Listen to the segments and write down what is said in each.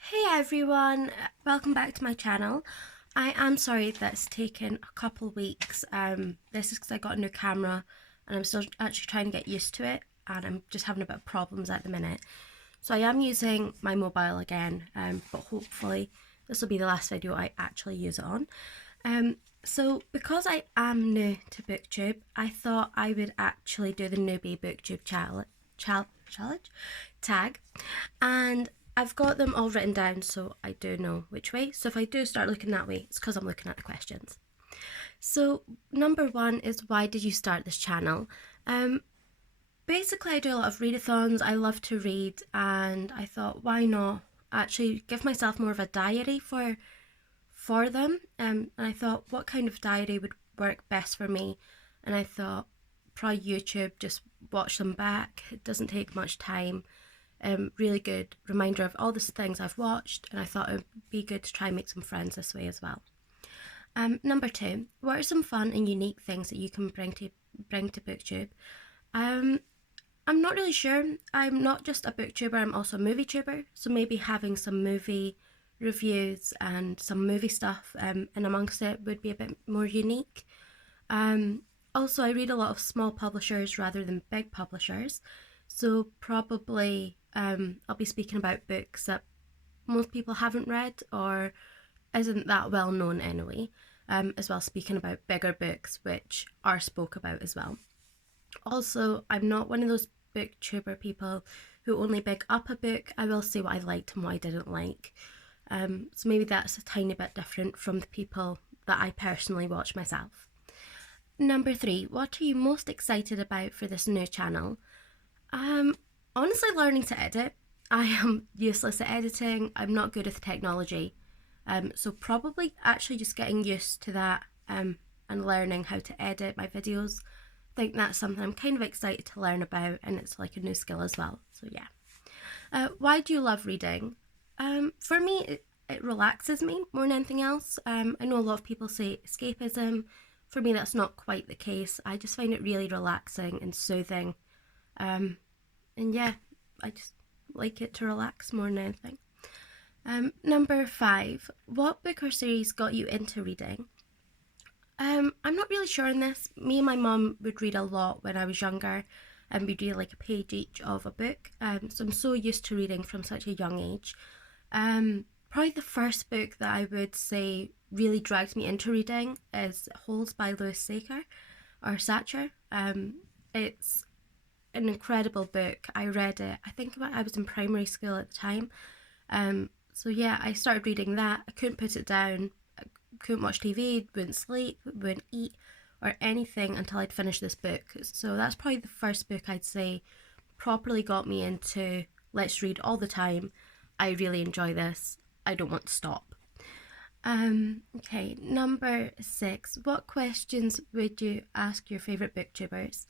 Hey everyone, welcome back to my channel. I am sorry that it's taken a couple weeks. This is because I got a new camera and I'm still actually trying to get used to it, and I'm just having a bit of problems at the minute. So I am using my mobile again, but hopefully this will be the last video I actually use it on. So because I am new to Booktube, I thought I would actually do the Newbie Booktube challenge tag, and I've got them all written down so I do know which way. So if I do start looking that way, it's because I'm looking at the questions. So number one is, why did you start this channel? Basically I do a lot of readathons. I love to read, and I thought, why not actually give myself more of a diary for them. And I thought, what kind of diary would work best for me? And I thought, probably YouTube, just watch them back. It doesn't take much time. Really good reminder of all the things I've watched, and I thought it would be good to try and make some friends this way as well. Number two, what are some fun and unique things that you can bring to Booktube? I'm not really sure. I'm not just a booktuber, I'm also a movie tuber, so maybe having some movie reviews and some movie stuff and amongst it would be a bit more unique. Also, I read a lot of small publishers rather than big publishers, so probably I'll be speaking about books that most people haven't read or isn't that well known anyway, as well as speaking about bigger books which are spoke about as well. Also, I'm not one of those booktuber people who only big up a book. I will say what I liked and what I didn't like. So maybe that's a tiny bit different from the people that I personally watch myself. Number three, what are you most excited about for this new channel? Honestly, learning to edit. I am useless at editing. I'm not good with technology. So probably actually just getting used to that and learning how to edit my videos. I think that's something I'm kind of excited to learn about, and it's like a new skill as well. So yeah. Why do you love reading? For me, it relaxes me more than anything else. I know a lot of people say escapism. For me, that's not quite the case. I just find it really relaxing and soothing. And yeah, I just like it to relax more than anything. Number five, what book or series got you into reading? I'm not really sure on this. Me and my mum would read a lot when I was younger, and we'd read like a page each of a book. So I'm so used to reading from such a young age. Probably the first book that I would say really dragged me into reading is Holes by Louis Satcher. It's an incredible book. I read it, I think I was in primary school at the time. So yeah, I started reading that. I couldn't put it down. I couldn't watch TV, wouldn't sleep, wouldn't eat or anything until I'd finished this book. So that's probably the first book I'd say properly got me into let's read all the time. I really enjoy this. I don't want to stop. Okay, number six. What questions would you ask your favourite booktubers?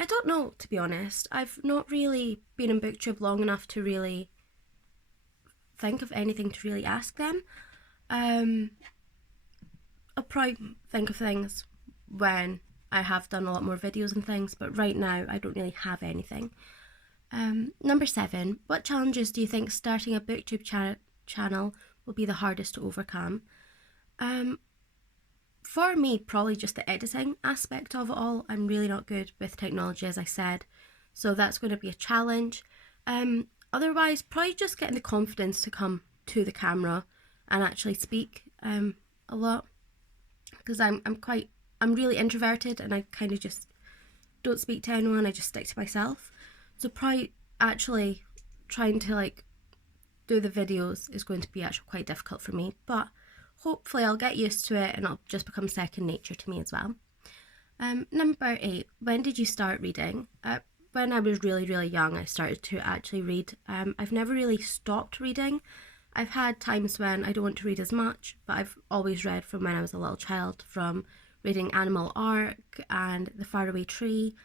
I don't know, to be honest. I've not really been in booktube long enough to really think of anything to really ask them. I'll probably think of things when I have done a lot more videos and things, but right now I don't really have anything. Number seven, what challenges do you think starting a booktube channel will be the hardest to overcome? For me, probably just the editing aspect of it all. I'm really not good with technology, as I said, so that's going to be a challenge. Otherwise, probably just getting the confidence to come to the camera and actually speak a lot, because I'm really introverted and I kind of just don't speak to anyone. I just stick to myself. So probably actually trying to like do the videos is going to be actually quite difficult for me, but hopefully I'll get used to it and it'll just become second nature to me as well. Number eight, when did you start reading? When I was really, really young, I started to actually read. I've never really stopped reading. I've had times when I don't want to read as much, but I've always read from when I was a little child, from reading Animal Arc and The Faraway Tree,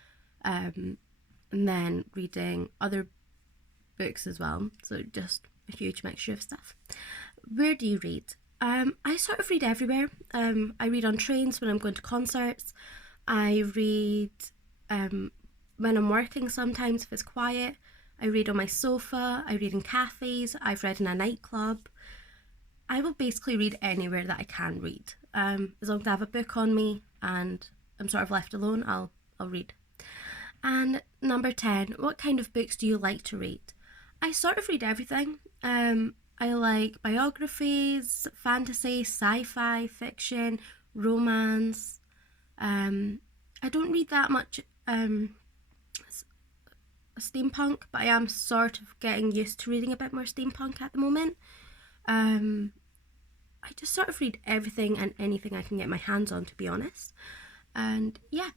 and then reading other books as well. So just a huge mixture of stuff. Where do you read? I sort of read everywhere. I read on trains when I'm going to concerts. I read when I'm working sometimes if it's quiet. I read on my sofa, I read in cafes, I've read in a nightclub. I will basically read anywhere that I can read. As long as I have a book on me and I'm sort of left alone, I'll read. And number 10, what kind of books do you like to read? I sort of read everything. I like biographies, fantasy, sci-fi, fiction, romance. I don't read that much steampunk, but I am sort of getting used to reading a bit more steampunk at the moment. I just sort of read everything and anything I can get my hands on, to be honest. And yeah,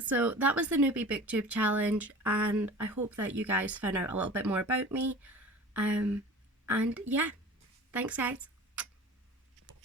so that was the Newbie Booktube challenge, and I hope that you guys found out a little bit more about me. And yeah, thanks guys.